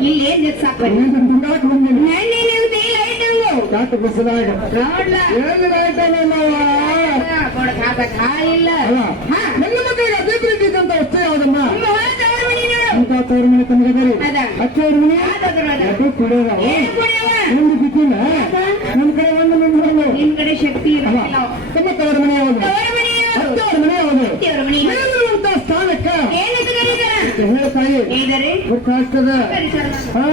ಇಲ್ಲಿ ಏನ್ ಸಾಕು ಕಾಟು ಬಿಸಿಲಾಗ ಹಾಲಿಲ್ಲ ನನ್ನ ಮಕ್ಕಳಿಗೆ ಅದೇ ಪ್ರೀತಿ ಅಂತ ಅಷ್ಟೇ ಯಾವ್ದಮ್ಮ ಅಂತ ತೋರ ಮನೆ ತಮಗದರಿ ಹಚ್ಚವ್ರ ಮನೆ ಅದು ಕುಡಿಯೋದ ಒಂದು ಬಿಟ್ಟಿಲ್ಲ ನಮ್ಮ ಕಡೆ ಒಂದು ನಿಮ್ ಕಡೆ ಶಕ್ತಿ ತಮ್ಮ ತವರ ಮನೆ ಯಾವುದು ಹತ್ತವರ ಮನೆ ಯಾವುದು ಅಂತ ಸ್ಥಾನಕ್ಕ ಹೇಳ್ತಾಯಿ ಕಾಷ್ಟದ ಹಾ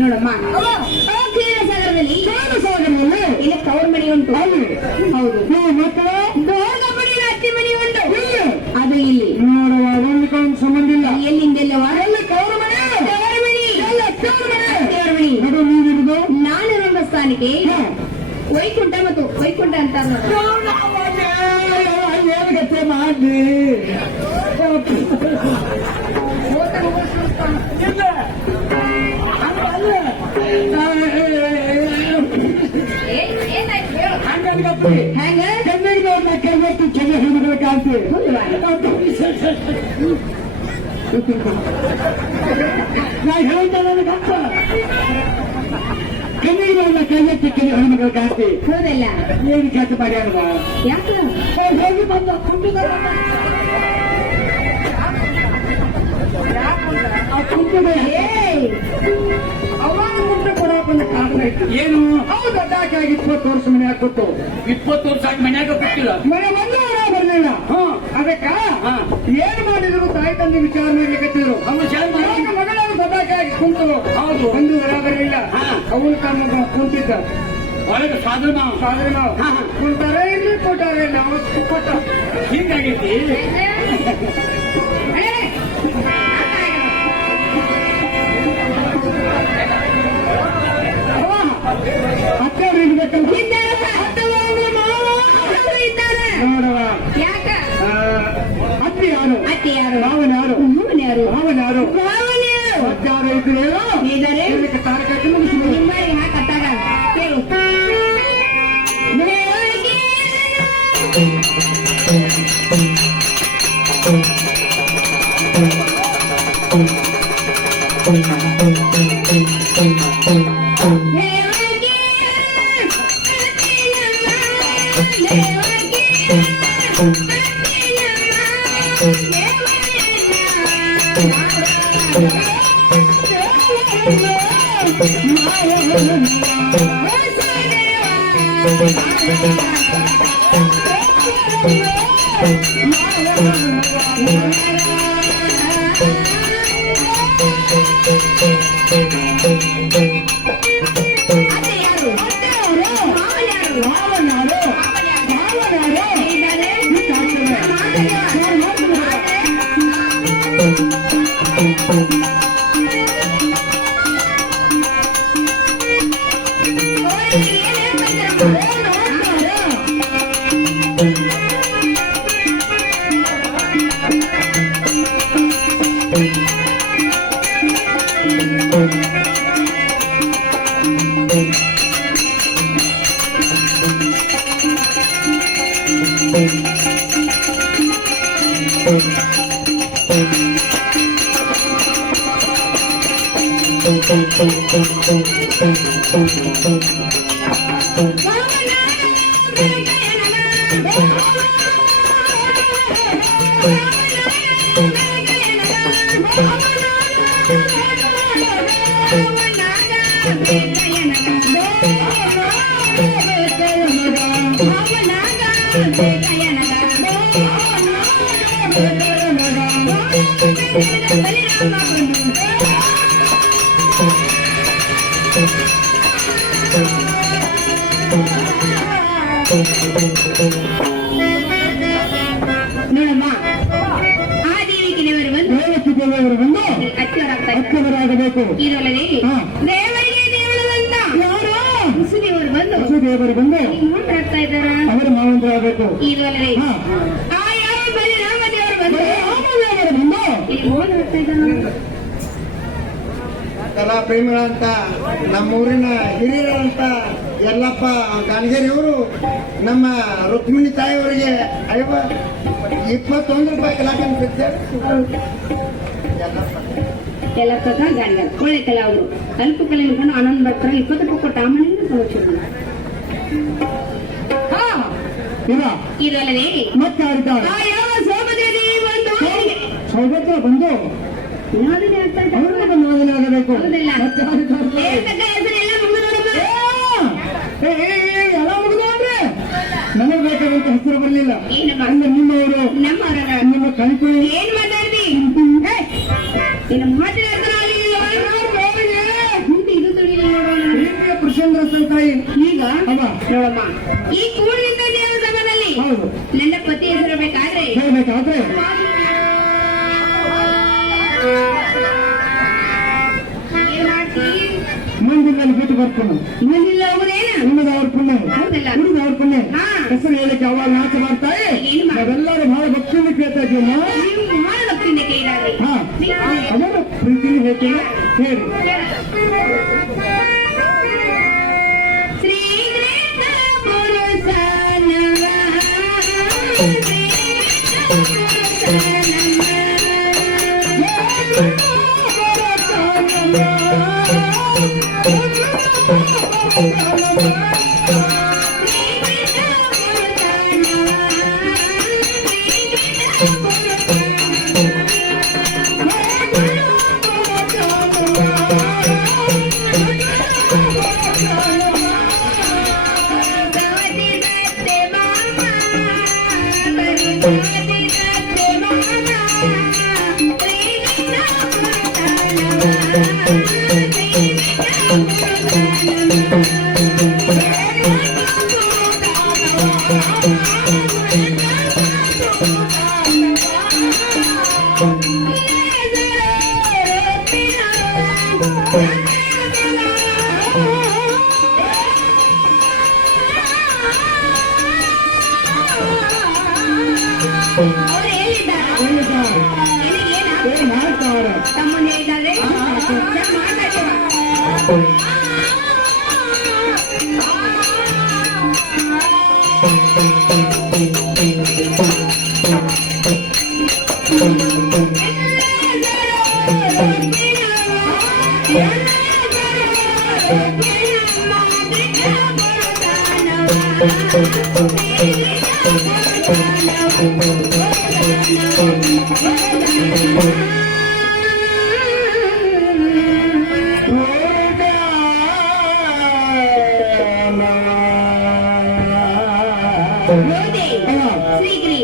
ನೋಡಮ್ಮ ಸಾಗರದಲ್ಲಿ ಇಲ್ಲಿ ಕೌರ್ ಮಣಿ ಉಂಟು ಹೌದು ದೊಡ್ಡ ಮಣಿ ಅತ್ತಿ ಮಣಿ ಉಂಟು ಅದು ಇಲ್ಲಿ ನೋಡುವ ಒಂದು ಸಂಬಂಧ ಇಲ್ಲ ಎಲ್ಲಿಂದೆಲ್ಲವ ಕೌರ ಮನೆ ನಾನು ನಮ್ಮ ಸ್ಥಾನಕ್ಕೆ ವೈಕುಂಠ ಮತ್ತು ವೈಕುಂಠ ಅಂತ ಗತ್ತೆ ಮಾಡಿ ಹೆಂಗ ಕೆಮ್ಮತ್ತು ಚೆನ್ನಾಗಿ ಹೆಣ್ಮಕ್ಳ ಕಾಣ್ತೀವಿ ನಾ ಹೇಳ್ತಾನೆ ಗಪ್ಪ ಕಣ್ಣಿಗೆ ಕೈಯೆತ್ತಿ ಕೆಲವು ಹೆಣ್ಮಕ್ಳ ಕಾಣ್ತಿ ಹೌದಲ್ಲ ಏನು ಕೆಲಸ ಮಾಡ್ಯಾರ ಯಾಕೆ ಹೋಗಿ ಬಂದ ಅವಾಗ ಮುಟ್ಟ ಕೊಡೋಕೊಂದು ಕಾರಣ ಇತ್ತು ಏನು ಹೌದು ಅದಾಕಾಗಿ 20 ವರ್ಷ ಮನೆ ಹಾಕೊಟ್ಟು 20 ವರ್ಷ ಆಗಿ ಮನ್ಯಾಗ ಬಿಟ್ಟಿಲ್ಲ ಮನೆ ಬಂದು ಬರ್ಲಿಲ್ಲ ಅದಕ್ಕ ಏನ್ ಮಾಡಿದ್ರು ತಾಯಿ ತಂದೆ ವಿಚಾರ ಮಾಡ್ಲಿಕ್ಕತ್ತಿದ್ರು ಮಗಳನ್ನು ಸದಾಕಾಗಿ ಕುಂತರು ಹೌದು ಒಂದು ಬರಾಬರಿಲ್ಲ ಅವನು ತಮ್ಮ ಕುಂತಿದ್ದ ಒಳಗೆ ಸಾಧನ ಕುಂತಾರೆ ಇಲ್ಲಿ ಕೊಟ್ಟಾರೆ ಇಲ್ಲ ಕೊಟ್ಟ ಹಿಂಗಾಗೈತಿ ಅಕ್ಕವ್ರು ಇರ್ಬೇಕಂತ ನೋಡುವ ಯಾಕ ಅತ್ತಿ ಯಾರು ಅತ್ತೆ ಯಾರು ಮಾವನ ಯಾರು ಮಾವನ ಯಾರು ಮಾವನ ಯಾರು ಮತ್ತಾರು ಇದ್ದಾರೆ ಇದಕ್ಕೆ ತಾರಕಕ್ಕೆ ಮುಗಿಸ್ಬೋದು ನಿಮ್ಮರಿಗೆ ಹಾಕತ್ತಾಗ ಕೇಳು ಮಾವನ ಯಾರು ನೋಡಮ್ಮ ಆ ದೇವಿಗೆ ಬಂದು ಅಚ್ಚವರಾಗಬೇಕು. ಇದಲ್ಲದೆ ಹಾ. ದೇವರಿಗೆ ದೇವಳದಂತ ಮುಸುದೇವರು ಬಂದು ದೇವರು ಬಂದು ಮಾತಾಡ್ತಾ ಇದ್ದಾರ ಅವರು ಮಾವಂತರಾಗಬೇಕು. ಇದಲ್ಲದೆ ಹಾ. ಆ ಯಾವ ಬಲಿರಾಮ ದೇವರು ಬಂದು ರಾಮದೇವರು ಬಂದು ಇಲ್ಲಿ ಮಾತಾಡ್ತಾ ಇದ್ದಾರ ಕಲಾ ಪ್ರೇಮಿಗಳಂತ ನಮ್ಮೂರಿನ ಹಿರಿಯರಂತ ಯಲ್ಲಪ್ಪ ಗಾಣಗೇರಿಯವರು ನಮ್ಮ ರುಕ್ಮಿಣಿ ತಾಯಿಯವರಿಗೆ 21 ರೂಪಾಯಿ ಕಲಾಕಂತ ಎಲ್ಲಪ್ಪ ಗಾಡಿಗಳು ಒಳ್ಳೆ ಕಲಾವರು ಅಲ್ಪ ಕಲೆ ಅನ್ಕೊಂಡು ಆನಂದ್ ಬರ್ತಾರೆ 20 ರೂಪಾಯಿ ಕೊಟ್ಟ ಆಮಣಿಂದ ತಗೋಚಿದ್ರು ಇದಲ್ಲದೆ ಮತ್ತೆ ಯಾರಿದ್ದಾರೆ? ಆ ಯಾವ ಸೌಭದ್ರ ದೇವಿ ಬಂದು ಸೌಭದ್ರ ಬಂದು ನಾದಿನಿ ಆಗ್ತಾ ಇದ್ದಾರೆ. ಅವ್ರಿಗೆ ಮಾದನಾಗಬೇಕು. ಹೌದಲ್ಲ? ಮತ್ತೆ ಯಾರಿದ್ದಾರೆ? ಏತಕ್ಕ ಹೆಸರೆಲ್ಲ ಮುಗಿದು ನೋಡಮ್ಮ. ಎಲ್ಲ ಮುಗಿದ್ರೆ ನನಗೆ ಬೇಕಾದಂತ ಹೆಸರು ಬರಲಿಲ್ಲ. ಏನಮ್ಮ? ಅಂದ್ರೆ ನಿಮ್ಮವರು ನಮ್ಮವರ ನಿಮ್ಮ ಕಲಿಕೆ ಏನ್ ಮಾತಾಡ್ತಿ ನಿನ್ನ ಮಾತಿನ ಅರ್ಥ ಆಗ್ಲಿಲ್ಲ. ಮುಂದೆ ಇದು ತಿಳಿಲಿಲ್ಲ ನೋಡೋಣ. ಪ್ರೀತಿಯ ಪುರುಷೇಂದ್ರ ತಾಯಿ ಈಗ ಅವ ನೋಡಮ್ಮ ಈ ಕೂಡಿನಿಂದ ದೇವರ ಸಭದಲ್ಲಿ ಹೌದು ನನ್ನ ಪತಿ ಹೆಸರು ಬೇಕಾದ್ರೆ ಹೇಳ್ಬೇಕಾದ್ರೆ ಏನ್ ಮಾಡ್ತಿ ಮಂದಿನಲ್ಲಿ ಬಿಟ್ಟು ಬರ್ತಾನೆ. ಇನ್ನೊಂದಿಲ್ಲ ಹೋಗುದೇನ ನಿಮ್ಮದು ಅವ್ರ ಪುಣ್ಯ ಹೌದಲ್ಲ? ಹುಡುಗ ಅವ್ರ ಪುಣ್ಯ ಹಾ. ಹೆಸರು ಹೇಳಿಕ್ಕೆ ಅವಾಗ ನಾಚ ಮಾಡ್ತಾಯಿ. ಏನು ಮಾಡಿ? ನಾವೆಲ್ಲರೂ ಬಹಳ ಭಕ್ತಿಯಿಂದ ಕೇಳ್ತಾ ಇದ್ದೀವಿ. ನೀವು ಬಹಳ ಭಕ್ತಿಯಿಂದ ಕೇಳಿದಾರೆ ಹಾ ಅದರ ಪ್ರೀತಿನ ಹೇಳ್ತೀನಿ ಹೇಳಿ. ಶ್ರೀ ಕೃಷ್ಣ ಪುರುಷನವ ಅವ್ರು ಹೇಳಿದ್ದಾರೆ ಏನ್ ಮಾಡ್ತಾರೆ? ತಮ್ಮನ್ನು ಹೇಳಿದ್ದಾರೆ ಶ್ರೀಗ್ರಿ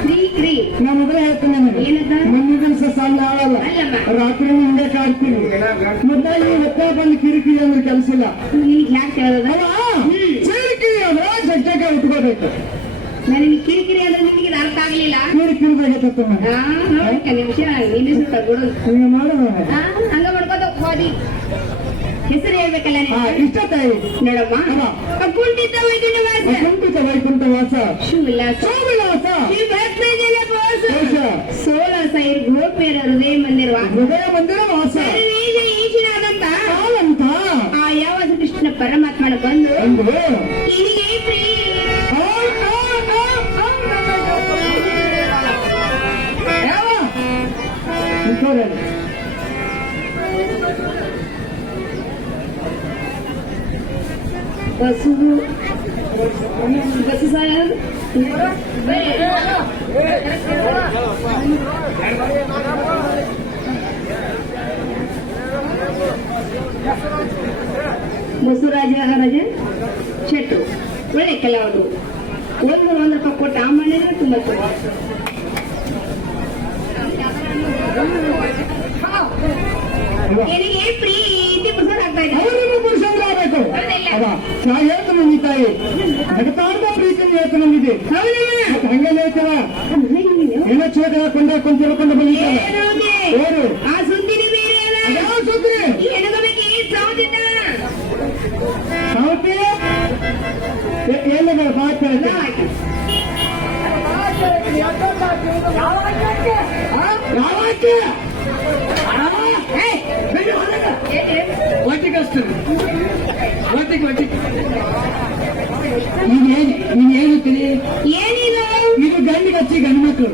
ಶ್ರೀಗ್ರಿ ನಾ ಮೊದಲೇ ಹೇಳ್ತೇನೆ ನಿನಗೆ. ಏನಂತ? ಮುಂದಿನ ದಿವಸ ಸಣ್ಣ ಆಳಲ್ಲ ಅಲ್ಲಮ್ಮ. ರಾತ್ರಿ ಹಿಂಗೆ ಕಾಡ್ತೀನಿ. ಮತ್ತೆ ಈ ಹೊತ್ತ ಬಂದು ಕಿರಿಕಿರಿ ಅಂದ್ರೆ ಕೆಲಸ ಇಲ್ಲ. ನಿನಗೆ ಯಾಕೆ ಹೇಳೋದು ಕಿರಿಕಿರಿ ಅಂದ್ರೆ ಜಗ್ಗಕ್ಕೆ ಉಟ್ಕೋಬೇಕು. ನನಗೆ ಕಿರಿಕಿರಿ ಅಂದ್ರೆ ನಿಮಗೆ ಅರ್ಥ ಆಗ್ಲಿಲ್ಲ ಕಿರಿಕಿರಿ ಬೇಕತ್ತ ನೋಡಕ್ಕೆ ನಿಮಿಷ ನಿಲ್ಲಿಸುತ್ತ ಬಿಡು ಹಿಂಗೆ ಮಾಡೋದು. ಹಂಗ ಮಾಡ್ಕೋತ ಹೋದಿ ಹೆಸರು ಹೇಳ್ಬೇಕಲ್ಲ ಹಾ ಇಷ್ಟ ತಾಯಿ ನೋಡಮ್ಮ ಕುಂಠಿತ ವೈದ್ಯನ ವಾಸ ಕುಂಠಿತ ವೈಕುಂಠ ವಾಸ ಶಿವವಿಲಾಸ ಸೋಮವಿಲಾಸ ಶಿವಭಕ್ತಜನ ವಾಸ ದೇಶ 16 ಗೋಪ್ಯರ ಹೃದಯ ಮಂದಿರ ವಾಸ ಹೃದಯ ಮಂದಿರ ವಾಸ ಸರ್ವೇಶ ಈಶನಾದಂತ ಹಾಲಂತ ಆ ಯಾವ ಕೃಷ್ಣ ಪರಮಾತ್ಮನ ಬಂದು ಅಂದು ಇನಿಗೆ ಪ್ರೀ ನೋಡ್ರಿ ಬಸ್ಸು ಬಸ್ಸು ಸಾಲ ಬಸವರಾಜ ರಾಜ ಶೆಟ್ಟು ಒಳ್ಳೆ ಕೆಲವರು ಓದ್ಗಳು 1 ರೂಪಾಯಿ ಕೊಟ್ಟು ಆ ಮನೇನೆ ತುಂಬಾ ನನಗೆ ಪ್ರೀತಿ ಪುಸ್ತಕ ಆಗ್ತಾ ಇದೆ ಅವರಿಗೂ ಪುರುಷಂದ್ರ ಆಗಬೇಕು ಅಲ್ಲ ನಾ ಹೇಳ್ತಾನೆ ನೀ ತಾಯಿ ನಗತಾರ್ದ ಪ್ರೀತಿಯನ್ನು ಹೇಳ್ತಾನೆ ನಮಗೆ ಹಂಗೆ ಹೇಳ್ತಾರ ಏನೋ ಚೋಟ ಕೊಂಡ ತಿಳ್ಕೊಂಡು ಬಂದಿದ್ದಾರೆ ಏನು ಆ ಸುದ್ದಿನೇ ಬೇರೆ ಯಾವ ಸುದ್ದಿ ಹೆಣಗಬೇಕು ಸೌದಿದ್ದ ಸಾವತಿ ಎಲ್ಲ ಮಾತಾಡ್ತಾರೆ ಯಾವಾಕೆ ಒಟ್ಟಿಗೆ ಕಳಿಸ್ತೀನಿ ಒಟ್ಟಿಗೆ ನೀನ್ ಹೇಳ್ತೀನಿ ಏನಿದು ಇದು ಗಂಡಿಗೆ ಹಚ್ಚಿ ಗಂಡು ಮಕ್ಕಳು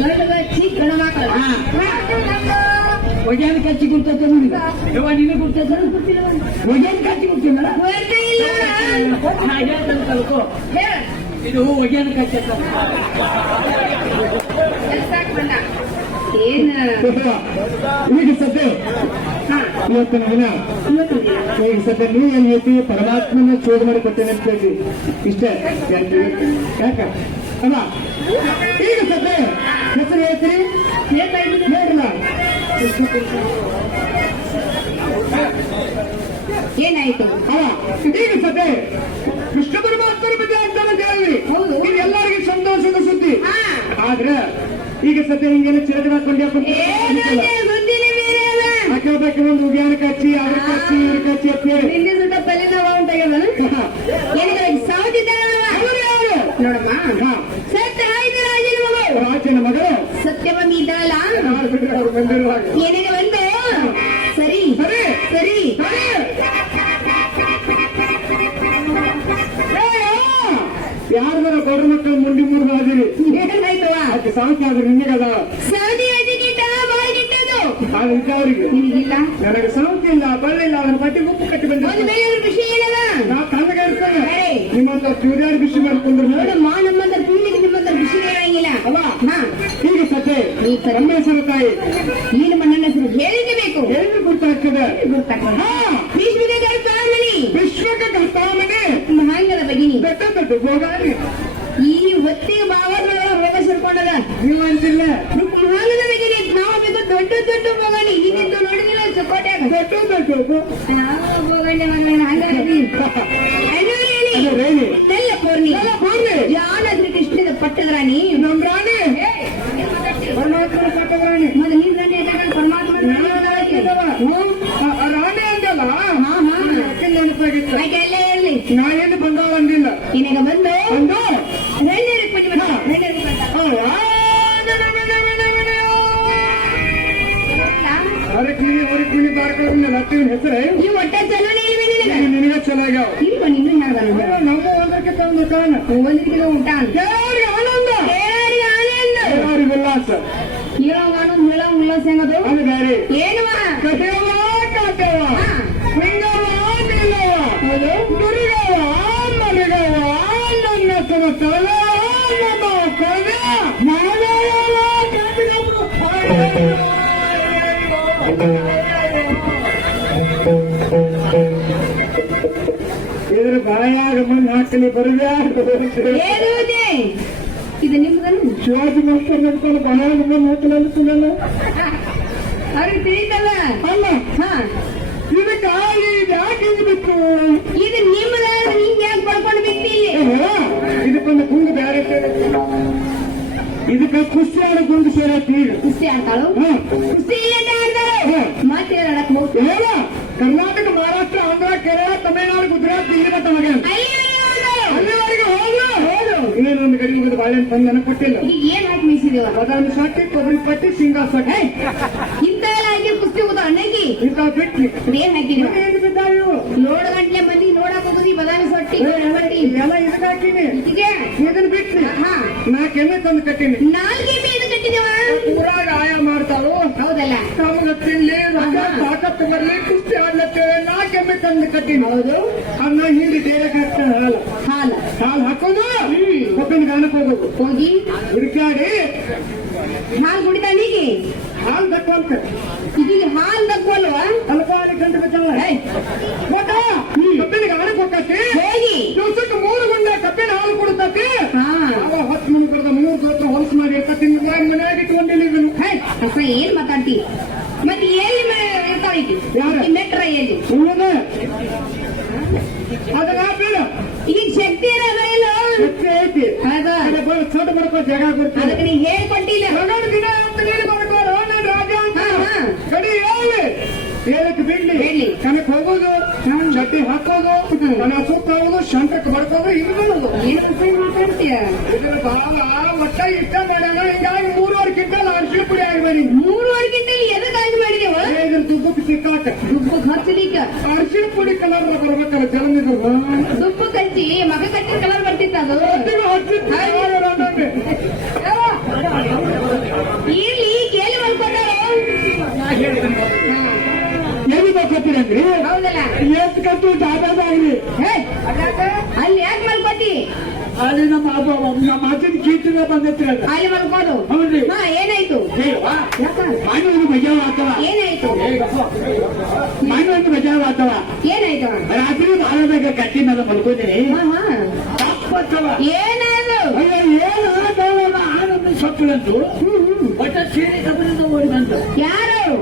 ಗಂಡು ಬಚ್ಚಿ ಗಂಡು ಮಕ್ಕಳು ಒಗ್ಯಾನಕ್ಕೆ ಹಚ್ಚಿ ಗುರ್ತೈತೆ ನೋಡಿ ಯವ್ವ ನೀನು ಗುರ್ತೈತೆ ಒಗ್ಯಾನಕ್ಕೆ ಹಚ್ಚಿ ಗುರ್ತೀನಲ್ಲ ಗೊತ್ತೇ ಇಲ್ಲ ನಾ ಹೇಳ್ತೇನೆ ಕಲ್ಕೋ ಹೇಳ ಇದು ಒಗ್ಯಾನ ಕಚ್ಚ ಏನ್ ಈಗ ಸದ್ಯ ಇವತ್ತಿನ ದಿನ ಈಗ ಸದ್ಯ ನೀವು ಏನ್ ಹೇಳ್ತಿ ಪರಮಾತ್ಮನ ಶೋಧ ಮಾಡಿ ಕೊಟ್ಟೇನೆ ಅಂತ ಹೇಳ್ತಿ ಇಷ್ಟೇ ಯಾಕ ಅಲ್ಲ ಈಗ ಸದ್ಯ ಹೆಸರು ಹೇಳ್ತೀರಿ ಹೇಳ್ರಲ್ಲ ಏನಾಯ್ತು ಅಲ್ಲ ಈಗ ಸದ್ಯ ಕೃಷ್ಣ ಪರಮಾತ್ಮನ ಬಗ್ಗೆ ಅಂತ ಹೇಳಿ ಹೌದು. ಇದು ಎಲ್ಲರಿಗೂ ಸಂತೋಷದ ಸುದ್ದಿ ಹಾ ಆದ್ರೆ ಈಗ ಸದ್ಯ ಹಿಂಗೇನು ಚಿರದಿನ ಕೊಂಡ್ಯಾಕೊಂಡ ಸುದ್ದಿನೇ ಬೇರೆ ಅಲ್ಲ ಹಾಕೋಬೇಕು ಒಂದು ಉಗ್ಯಾನ ಕಚ್ಚಿ ಅವ್ರ ಕಚ್ಚಿ ಇವ್ರ ಕಚ್ಚಿ ಅಂತ ಹೇಳಿ ನಿನ್ನೆ ಸುತ್ತ ಬಲಿನ ಉಂಟಾಗ್ಯದ ಏನಿದೆ ನೋಡಮ್ಮ ಸತ್ಯ ಆಯ್ತು ರಾಜನ ಮಗಳು ರಾಜನ ಮಗಳು ಸತ್ಯವತಿ ಇದ್ದಾಳ ಯಾರು ಬಿಟ್ಟರೆ ಅವ್ರು ಬಂದಿರುವಾಗ ಏನೇನು ಬಂದು ಸರಿ ಸರಿ ಸರಿ ಯಾರ್ದಾರ ಗೌಡ್ರ ಮಕ್ಕಳು ಮುಂಡಿ ಮುರಿದು ಆದಿರಿ ಏನಾಯ್ತವ ಅದಕ್ಕೆ ಸಾಧ್ಯ ಆದ್ರೆ ನಿನ್ನಗದ ಸೌದಿ ಅಜ್ಜಿಗಿಟ್ಟ ಬಾಯಿಗಿಟ್ಟದು ಅದಕ್ಕೆ ಅವರಿಗೆ ನಿನಗಿಲ್ಲ ನನಗೆ ಸೌಖ್ಯ ಇಲ್ಲ ಬಳ್ಳಿಲ್ಲ ಅವನ ಬಟ್ಟೆ ಉಪ್ಪು ಕಟ್ಟಿ ಒಂದು ಬಂದಿದ್ದೆ ಬೇರೆ ವಿಷಯ ಏನದ ನಾ ತಣ್ಣಗೆ ಇರ್ತೇನೆ ಅರೆ. ನಿಮ್ಮಂತ ಚೂರ್ಯಾರು ಬಿಸಿ ಮಾಡಿಕೊಂಡ್ರು ನೋಡಮ್ಮ ನಮ್ಮಂತ ಪೀಳಿಗೆ ನಿಮ್ಮಂತ ವಿಷಯ ಹೇಳಂಗಿಲ್ಲ ಅಲ್ಲ ಹಾ ಹೀಗೆ ಸದ್ಯ ಈ ತರ ನಮ್ಮ ಹೆಸರು ತಾಯಿ ನೀನು ನನ್ನ ಹೆಸರು ಹೇಳಿಕೆ ಬೇಕು ಹೇಳಿದ್ರೆ ಗೊತ್ತಾಗ್ತದೆ ಹಾ ಭೀಷ್ಮಿಕ ಗರ್ಭಾಮಣಿ ವಿಶ್ವಕ್ಕೆ ಕರ್ತಾಮನೆ ಮಹಾಂಗದ ಭಗಿನಿ ಬೆಟ್ಟ ದೊಡ್ಡ ಹೋಗಾರಿ ಈ ಹೊತ್ತಿಗೆ ಬಾವದೊಳಗ ರೋಗ ಸೇರ್ಕೊಂಡದ ನೀವು ಅಂತಿಲ್ಲ ಮಹಾಂಗದ ಭಗಿನಿ ನಾವು ಬೇಕು ದೊಡ್ಡ ದೊಡ್ಡ ಭಗಣಿ ಹಿಂದಿಂದು ನೋಡಿದಿಲ್ಲ ಚಕೋಟ್ಯಾಗ ದೊಡ್ಡ ದೊಡ್ಡ ನಾವು ಭಗಣ್ಯ ಮಗನ ಹಂಗಾಗಿ ಅದು ರೇಣಿ ನೆಲ್ಲ ಪೂರ್ಣಿ ಎಲ್ಲ ಪೂರ್ಣಿ ಜಾನದ್ರಿ ಕೃಷ್ಣದ ಪಟ್ಟದ ರಾಣಿ ನಮ್ ರಾಣಿ ಪರಮಾತ್ಮನ ಪಟ್ಟದ ರಾಣಿ ಮತ್ತೆ ನಿನ್ ರಾಣಿ ಯಾಕಂದ್ರೆ ಪರಮಾತ್ಮ ರಾಣಿ ಅಂದಲ್ಲ ನೆನಪಾಗಿತ್ತು ಯಾಕೆ ಎಲ್ಲ ಹೇಳಿ ನಾ ಏನು ಬಂದಾಳ ಅಂದಿಲ್ಲ ನಿನಗ ಬಂದು ಅಂದು ರೆಂಡರಿಗೆ ಪಟ್ಟಿ ಬಂದ ರೆಂಡರಿಗೆ ಬಂದ ಅವ್ರಿಗೆ ಕುಣಿ ಬಾರ್ಕೊಂಡು ಲಕ್ಷ್ಮೀನ ಹೆಸರೇ ಈ ಒಟ್ಟ ಚಲೋನೇ ಇಲ್ವೇ ನಿನಗ ನಿನಗೆ ಚೆನ್ನಾಗ್ಯಾವ ಇಲ್ವ ನಿನ್ನೂ ಹೇಳ್ದ ನಮ್ಮ ಒಂದಕ್ಕೆ ತಂದು ಕಾಣ ಒಂದಿಗೆ ಊಟ ಯಾರಿಗೆ ಆನಂದ ಹೇಳಾರಿಗೆ ಆನಂದ ಯಾರಿಗೆ ಉಲ್ಲಾಸ ಹೇಳೋಗಾನು ಹೇಳೋ ಉಲ್ಲಾಸ ಹೆಂಗದು ಅದು ಬೇರೆ ಏನುವ ಕಥೆಯವ ಕಾಟವ ಸಿಂಗವ ನೀಲವ ದುರ್ಗವ ಮರಿಗವ ನನ್ನ ಸಮತಲ ನಮ್ಮ ಕೊನೆ ಇದ್ರ ಬಾಯಾಗ ಮುಂದೆ ಹಾಕಲಿ ಏನುವುದೇ ಇದು ನಿಮ್ದನು ಶಿವಾಜಿ ಮಾಸ್ಟರ್ ನಡ್ಕೊಂಡು ಬಾಯಾಗ ಮುಂದೆ ಹಾಕಲಿ ಅನ್ಕೊಂಡಲ್ಲ ಅವ್ರಿಗೆ ತಿಳಿತಲ್ಲ ಅಲ್ಲ ಹಾ ಇದಕ್ಕೆ ಯಾಕೆ ಇದು ಬಿತ್ತು ಇದು ನಿಮ್ಮದ ನಿಂಗೆ ಯಾಕೆ ಪಡ್ಕೊಂಡು ಬಿಟ್ಟಿ ಇದಕ್ಕೊಂದು ಗುಂಡು ಬೇರೆ ಇದಕ್ಕೆ ಕುಸ್ತಿ ಆಡಕ್ಕೊಂದು ಸೇರತ್ತಿ ಕುಸ್ತಿ ಆಡ್ತಾಳು ಕುಸ್ತಿ ಇಲ್ಲ ಆಡ್ತಾಳು ಮತ್ತೆ ಆಡಕ್ ಹೋಗ್ತು ಹೇಳ ಕರ್ನಾಟಕ ಮಹಾರಾಷ್ಟ್ರ ಆಂಧ್ರ ಕೇರಳ ತಮಿಳುನಾಡು ಗುಜರಾತ್ ಇಲ್ಲಿ ಮತ್ತೆ ಮಗ ಅಲ್ಲಿವರೆಗೆ ಹೋದ್ರು ಇನ್ನೊಂದು ಗಡಿ ಮುಗಿದ ಬಾಳೆಹಣ್ಣು ತಂದು ನನಗೆ ಕೊಟ್ಟಿಲ್ಲ ಈಗ ಏನ್ ಹಾಕಿ ಮೀಸಿದೇವ ಬಾದಾಮಿ ಸಟ್ಟಿ ಕೊಬ್ಬರಿ ಪಟ್ಟಿ ಶೇಂಗಾ ಸಟ್ಟಿ ಇಂತ ಎಲ್ಲ ಹಾಕಿ ಕುಸ್ತಿ ಹೋದ ಅಣ್ಣಗಿ ಇಂಥ ಬಿಟ್ಟಿ ಏನ್ ಹಾಕಿದೀವ ಏನು ಬಿದ್ದಾವು ನೋಡ ಗಂಟ್ಲೆ ಮಂದಿ ನೋಡಕ್ ಹೋಗುದಿ ಬದಾಮಿ ಸೊಟ್ಟಿ ರೊಟ್ಟಿ ಎಲ್ಲ ಇದಕ್ಕೆ ಹಾಕಿನಿ ಇದಕ್ಕೆ ಇದನ್ನ ಬಿಟ್ಟಿ ಹಾ 4 ಎಣ್ಣೆ ತಂದು ಕಟ್ಟಿನಿ 4 ಎಮ್ಮೆ ಇದು ಕಟ್ಟಿದೇವ ಊರಾಗ ಆಯ ಮಾಡ್ತಾಳು ಹೌದಲ್ಲ ನಮ್ಗೆ ತಿನ್ಲಿ ತಾಕತ್ತು ಬರ್ಲಿ ಕುಸ್ತಿ ಆಡ್ಲತ್ತೇವೆ ನಾ ಕೆಮ್ಮೆ ತಂದು ಕಟ್ಟಿನ ಹೌದು ಅನ್ನ ಹಿಂಡಿ ದೇಹಕ್ಕೆ ಹಾಕ್ತಾನೆ ಹಾಲು ಹಾಲು ಹಾಲು ಹಾಕೋದು ಒಪ್ಪಿನ ಗಾನಕ್ಕೆ ಹೋಗೋದು ಹೋಗಿ ಹುಡುಕಾಡಿ ಹಾಲು ಕುಡಿತಾನೀಗಿ ಹಾಲು ತಕ್ಕಂತ ಇದೀಗ ಹಾಲು ತಕ್ಕೊಲ್ವಾ ತಲಕಾರಿ ಕಂಡು ಬಿಟ್ಟಲ್ಲ ಕಬ್ಬಿನ ಗಾನಕ್ಕೆ ಹೋಗತಿ ಹೋಗಿ ದಿವಸಕ್ಕೆ 3 ಗುಂಡ ಕಬ್ಬಿನ ಹಾಲು ಕೊಡುತ್ತತಿ ಹಾ ಅವ 10 ಮಂದಿ ಬರದ 3 ಜೊತೆ ಹೊಲಸು ಮಾಡಿ ಇರ್ತತಿ ಮನೆಯಾಗಿ ಇಟ್ಕೊಂಡಿಲ್ಲ ಇದನ್ನು ಅಪ್ಪ ಏನ್ ಮಾತಾಡ್ತಿ ಮತ್ತೆ ಎಲ್ಲಿ ಇರ್ತಾವೈತಿ ಯಾರು? ಮೆಟ್ರ ಎಲ್ಲಿ ಸುಳ್ಳನೆ ಅದನ್ನ ಬೀಳ ಈಗ ಶಕ್ತಿ ಇರೋದ ಇಲ್ಲ ಶಕ್ತಿ ಐತಿ ಅದ ಚೋಟ ಮಾಡ್ಕೋ ಜಾಗ ಕೊಡ್ತೀನಿ ಅದಕ್ಕೆ ನೀ ಹೇಳ್ಕೊಟ್ಟಿಲ್ಲ ಹೊರಗಡೆ ದಿನ ಅಂತ ನೀನು ಮಾಡ್ಕೋ ನಾನು ರಾಜ ಅಂತ ಹಾ, ಹಾ. ಕಡಿ ಹೇಳಕ್ಕೆ ಬಿಡ್ಲಿ ಬಿಡ್ಲಿ. ಕನಕ್ ಹೋಗೋದು ಚಡ್ಡಿ ಹಾಕೋದು ಕನ ಸುತ್ತೋದು ಶಂಕಕ್ಕೆ ಬರ್ಕೋದು ಇದು ಮಾಡೋದು ಏನು ಉಪಯೋಗ ಮಾತಾಡ್ತೀಯ ಇದ್ರ ಬಾಳ ಒಟ್ಟ ಇಷ್ಟ ಮಾಡೋಣ ಹಿಂಗಾಗಿ 3.5 ಕ್ವಿಂಟಲ್ ಅರಿಶಿನ ಪುಡಿ ಆಗಬೇಡಿ 3 ಗಂಟೆಲಿ ಎದಕ್ಕಾಗಿ ಮಾಡಿದೇವ ಇದ್ರ ದುಬ್ಬಕ್ಕೆ ಸಿಕ್ಕಾಕ ದುಬ್ಬ ಹಚ್ಚಲಿಕ್ಕ ಅರಿಶಿನ ಪುಡಿ ಕಲರ್ ಬರ್ಬೇಕಲ್ಲ ಜಲನಿದ್ರು ದುಬ್ಬ ಕಚ್ಚಿ ಮಗ ಕಚ್ಚಿ ಕಲರ್ ಬರ್ತಿತ್ತ ಅದು ಇರ್ಲಿ ಕೇಳಿ ಮಲ್ಕೊಂಡಾರ ಎಲ್ಲಿ ಬರ್ಕೊತೀರಂದ್ರಿ ಹೌದಲ್ಲ ಎಷ್ಟು ಕಟ್ಟು ದಾದಾಗ್ರಿ ಹೇ, ಅಲ್ಲಿ ಯಾಕೆ ಮಲ್ಕೊತಿ ಅಲ್ಲಿ ನಮ್ಮ ಅಜ್ಜನ ಕೀರ್ತಿನ ಬಂದೈತ್ರಿ ಅದು ಅಲ್ಲಿ ಮಲ್ಕೋದು ಹೌದ್ರಿ ಹಾ ಏನಾಯ್ತು ಯಾಕ? ಮಾನವನು ಬಜಾವ್ ಆಗ್ತವ ಏನಾಯ್ತು ಮಾನವನು ಬಜಾವ್ ಆಗ್ತವ ಏನಾಯ್ತು ರಾತ್ರಿ ಬಾಳದಾಗ ಕಟ್ಟಿ ಮೇಲೆ ಮಲ್ಕೋತೀನಿ ಹಾ ಹಾ ತಪ್ಪತ್ತವ ಏನಾದ್ರು ಅಯ್ಯೋ ಏನು ಆಗಲ್ಲ ಆನಂದ ಸೊಕ್ಕಳಂತು ಒಟ್ಟ ಸೀರೆ ಕಬ್ಬರಿಂದ ಓಡಿ ಬಂತು ಯಾರು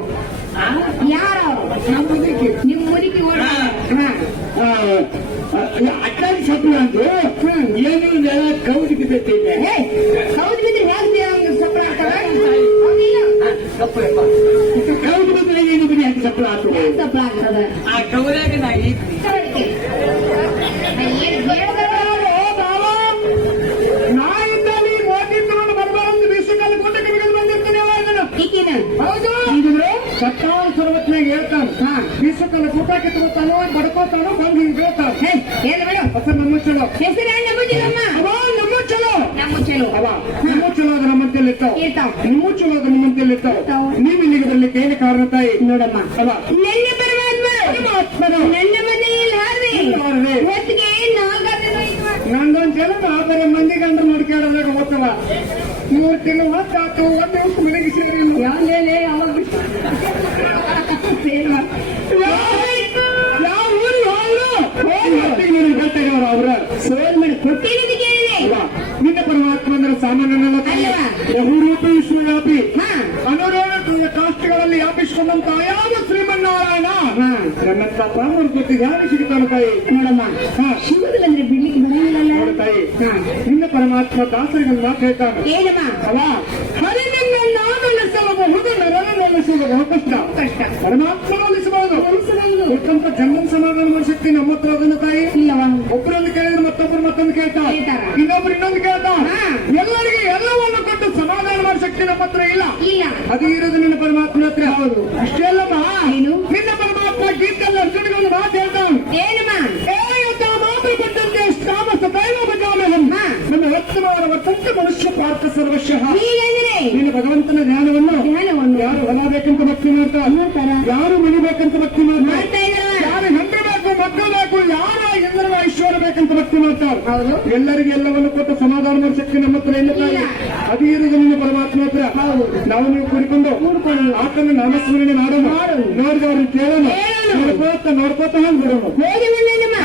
ಯಾರು ನಮ್ಮ ಮುದುಕಿ ನಿಮ್ ಮುದುಕಿ ಓಡ ಅಟ್ಟಾಗಿ ಸೊಕ್ಕಳು ಅಂತು ಏನು ನೆಲ ಕೌದಿ ಬಿದ್ದೈತೆ ಹೌದು ಬಿದ್ರೆ ಹೇಗೆ ಸಪ್ಲ ಕೌದಿ ಬಿದ್ದರೆ ಏನು ಬಿಡಿ ಅಂತ ಸೊಕ್ಕಳು ಆಗ್ತದೆ ಸಪ್ಲ ಆಗ್ತದ ಆ ಕೌದಾಗ ನಾ ನಾಯಿದ್ದಲ್ಲಿ ಮೋದಿ ತಗೊಂಡು ಬರ್ಬಾರಂತ ಬೀಸಕಲ್ಲಿ ಗುಡ್ಡ ಕಡೆಗೆ ಬಂದಿರ್ತಾನೆ ಈಗಿನ ಹೌದು ಈಗಿದ್ರೆ ಸತ್ತಾವ ಸರ್ವತ್ನಾಗ ಹೇಳ್ತಾನೆ ಬೀಸಕಲ್ಲಿ ಗುಡ್ಡ ಕಿತ್ಕೊತಾನೋ ಬಡ್ಕೋತಾನೋ ಬಂದು ಹಿಂಗ್ ಬೀಳ್ತಾನ ಏನು ಬೇಡ ಅಪ್ಪ ನಮ್ಮ ಚಲೋ ಹೆಸರು ನಮ್ಮದಿಲ್ಲಮ್ಮ ಅವ ನಮ್ಮ ಚಲೋ ನಮ್ಮ ಚಲೋ ಅವ ನಿಮ್ಮ ಚಲೋ ಅದ ನಮ್ಮಂತೆಲ್ಲಿ ಇರ್ತಾವ ಇರ್ತಾವ ನಿಮ್ಮ ಚಲೋ ಅದ ನಿಮ್ಮಂತೆಲ್ಲಿ ಇರ್ತಾವ ಇರ್ತಾವ. ನೀವು ಇಲ್ಲಿಗೆ ಬರ್ಲಿಕ್ಕೆ ಏನು ಕಾರಣ ತಾಯಿ ನೋಡಮ್ಮ ಅವ ನನ್ನ ಪರಮಾತ್ಮ ನನ್ನ ಮನೆಯಲ್ಲಿ ಹಾರ್ವಿ ಹಾರ್ವಿ. ಹೊತ್ತಿಗೆ ನಂದೊಂದ್ ಜನ ಬರೀ ಮಂದಿ ಗಂಡ್ರು ನೋಡ್ಕೊಳ್ಳೋದಾಗ ಹೋಗ್ತವ 3 ತಿಂಗಳು ಹೊತ್ತಾತು 1 ದಿವಸ ಮನೆಗೆ ಸೇರಿಲ್ಲ ಯಾವ ಊರು ಅವ್ರ ಸೋಲ್ ಮಾಡಿ ಕೊಟ್ಟಿರೋದು ಕೇಳಿದೆ ನಿನ್ನ ಪರಮಾತ್ಮ ಅಂದ್ರೆ ಸಾಮಾನ್ಯನಲ್ಲ ಅಲ್ವಾ? ಬಹುರೂಪಿ ವಿಶ್ವವ್ಯಾಪಿ ಹಾ ಅನುರಾಧ ಕಾಷ್ಟಗಳಲ್ಲಿ ವ್ಯಾಪಿಸಿಕೊಂಡಂತ ಯಾವ ಶ್ರೀಮನ್ನಾರಾಯಣ ನನ್ನಂತ ಪಾಮರ ಜೊತೆ ಯಾರು ಸಿಗ್ತಾನ ತಾಯಿ ನೋಡಮ್ಮ ಹಾ ಶಿವದು ಅಂದ್ರೆ ಬಿಡ್ಲಿಕ್ಕೆ ಬರಲಿಲ್ಲ ನೋಡು ತಾಯಿ ನಿನ್ನ ಪರಮಾತ್ಮ ದಾಸರಿಗೆ ಮಾತು ಹೇಳ್ತಾನೆ ಏನಮ್ಮ ಅಲ್ಲ ಹರಿ ನಿನ್ನ ನಾನುಲಿಸಬಹುದು ನರನುಲಿಸುವುದು ಕಷ್ಟ ಕಷ್ಟ ಪರಮಾತ್ಮ ಉಳಿಸಬಹುದು ಒಟ್ಟಂತ ಜನ್ಮ ಸಮಾಧಾನ ಶಕ್ತಿ ನಮ್ಮ ಹತ್ರ ಅದನ್ನ ತಾಯಿ ಇಲ್ಲವ ಒಬ್ಬರೊಂದು ಕೇಳಿದ್ರೆ ಮತ್ತೊಬ್ಬರು ಮತ್ತೊಂದು ಕೇಳ್ತಾರೆ ಕೇಳ್ತಾರ. ಇನ್ನೊಬ್ರು ಇನ್ನೊಂದು ಕೇಳ್ತಾರ ಹಾ. ಎಲ್ಲರಿಗೆ ಎಲ್ಲವನ್ನು ಕೊಟ್ಟು ಸಮಾಧಾನ ಮಾಡೋ ಶಕ್ತಿ ನಮ್ಮ ಹತ್ರ ಇಲ್ಲ ಇಲ್ಲ ಅದು ಇರೋದು ನಿನ್ನ ಪರಮಾತ್ಮನ ಹತ್ರ ಹೌದು ಅಷ್ಟೇ ಅಲ್ಲಮ್ಮ ಏನು? ನಿನ್ನ ಪರಮಾತ್ಮ ಗೀತೆಲ್ಲ ಅರ್ಜುನಿಗೊಂದು ಮಾತು ಹೇಳ್ತಾನೆ ಏನಮ್ಮ ನಮ್ಮ ವರ್ತನವರ ವರ್ತಂತೆ ಮನುಷ್ಯ ಪಾರ್ಥ ಸರ್ವಶಃ ಹೀಗಂದ್ರೆ ನಿನ್ನ ಭಗವಂತನ ಜ್ಞಾನವನ್ನು ಯಾರು ಹೊಲ ಬೇಕಂತ ಭಕ್ತಿ ಮಾಡ್ತಾರೆ ಯಾರು ಮನಿ ಬೇಕಂತ ಭಕ್ತಿ ಮಾಡ್ತಾರೆ ಮಾಡ್ತಾ ಇದ್ದಾರ ಯಾರು ಹೆಂಡ್ರು ಬೇಕು ಮಕ್ಕಳು ಬೇಕು ಯಾರ ಎಲ್ಲರ ಐಶ್ವರ್ಯ ಬೇಕಂತ ಭಕ್ತಿ ಮಾಡ್ತಾರೆ ಹೌದು ಎಲ್ಲರಿಗೆ ಎಲ್ಲವನ್ನು ಕೊಟ್ಟು ಸಮಾಧಾನ ಮಾಡೋ ಶಕ್ತಿ ನಮ್ಮ ಹತ್ರ ಇಲ್ಲ ತಾಯಿ. ಅದು ಇರುವುದು ನಿನ್ನ ಪರಮಾತ್ಮ ಹತ್ರ ನಾವು ನೀವು ಕೂಡಿಕೊಂಡು ಆತನ ನಾಮಸ್ಮರಣೆ ಮಾಡೋಣ ನೋಡಿದವ್ರನ್ನ ಕೇಳೋಣ ನೋಡ್ಕೋತ ಹಂಗ್ ಬಿಡೋಣ ಹೋಗಿ ಬಂದೇನಮ್ಮ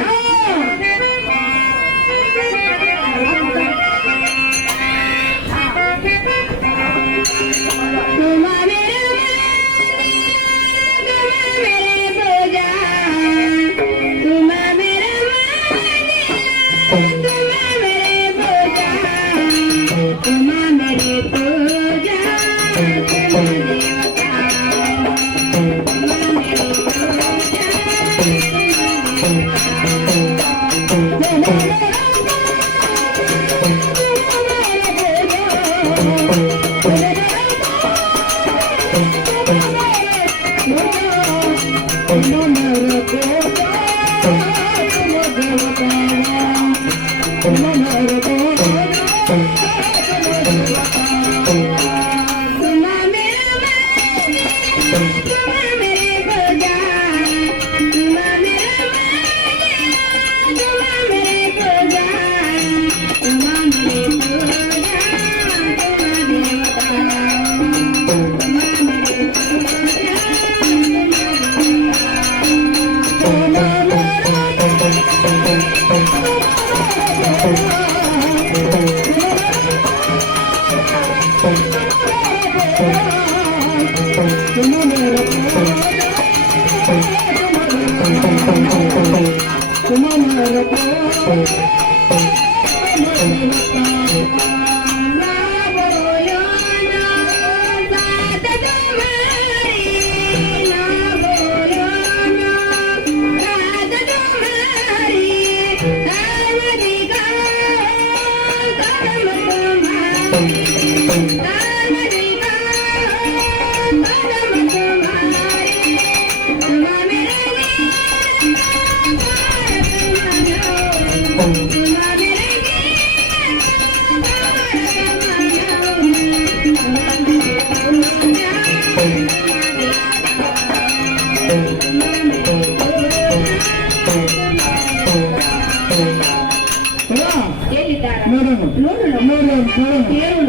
ಎಲ್ಲಿದ್ದಾರ ನೋಡೋಣ ನೋಡೋಣ ನೋಡೋಣ ನೋಡೋಣ ಹೇಳು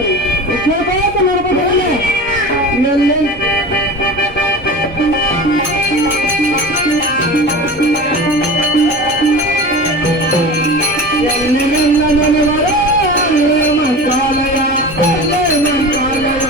ಸ್ವಲ್ಪ ನೋಡ್ಬೇಕಲ್ಲ ಎಲ್ಲಿ ಎಲ್ಲಿಗೆಲ್ಲ ನನವರ ಮಂತ್ರಾಲಯ ಮಂತ್ರಾಲಯ ಮಂತ್ರಾಲಯ